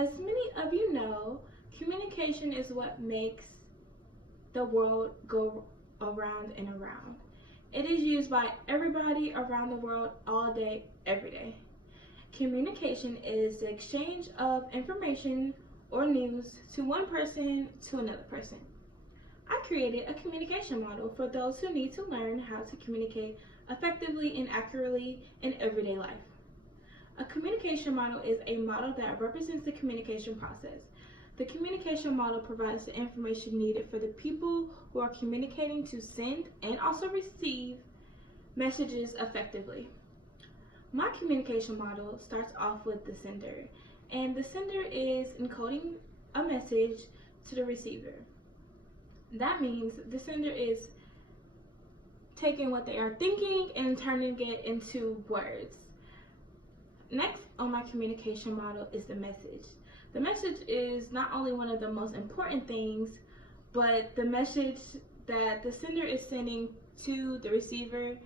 As many of you know, communication is what makes the world go around and around. It is used by everybody around the world all day, every day. Communication is the exchange of information or news to one person to another person. I created a communication model for those who need to learn how to communicate effectively and accurately in everyday life. A communication model is a model that represents the communication process. The communication model provides the information needed for the people who are communicating to send and also receive messages effectively. My communication model starts off with the sender, and the sender is encoding a message to the receiver. That means the sender is taking what they are thinking and turning it into words. Next on my communication model is the message. The message is not only one of the most important things, but the message that the sender is sending to the receiver.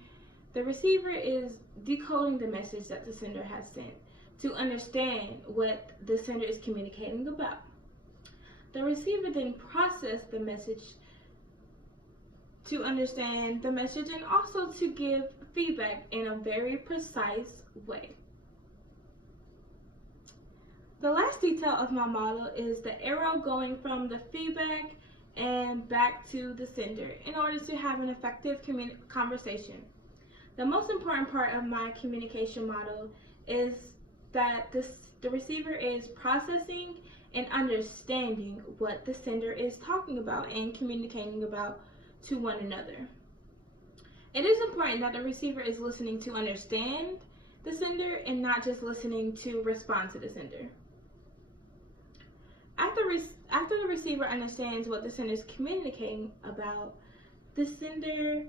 The receiver is decoding the message that the sender has sent to understand what the sender is communicating about. The receiver then processes the message to understand the message and also to give feedback in a very precise way. The last detail of my model is the arrow going from the feedback and back to the sender in order to have an effective conversation. The most important part of my communication model is that the receiver is processing and understanding what the sender is talking about and communicating about to one another. It is important that the receiver is listening to understand the sender and not just listening to respond to the sender. After the receiver understands what the sender is communicating about, the sender,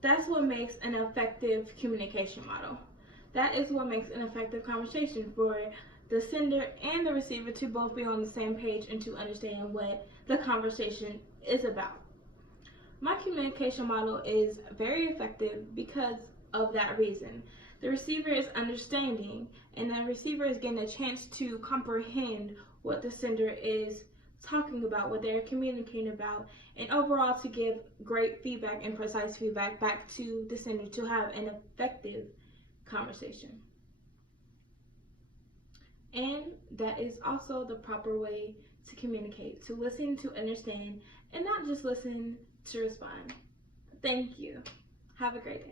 that's what makes an effective communication model. That is what makes an effective conversation for the sender and the receiver to both be on the same page and to understand what the conversation is about. My communication model is very effective because of that reason. The receiver is understanding, and the receiver is getting a chance to comprehend what the sender is talking about, what they're communicating about, and overall to give great feedback and precise feedback back to the sender to have an effective conversation. And that is also the proper way to communicate, to listen, to understand, and not just listen to respond. Thank you. Have a great day.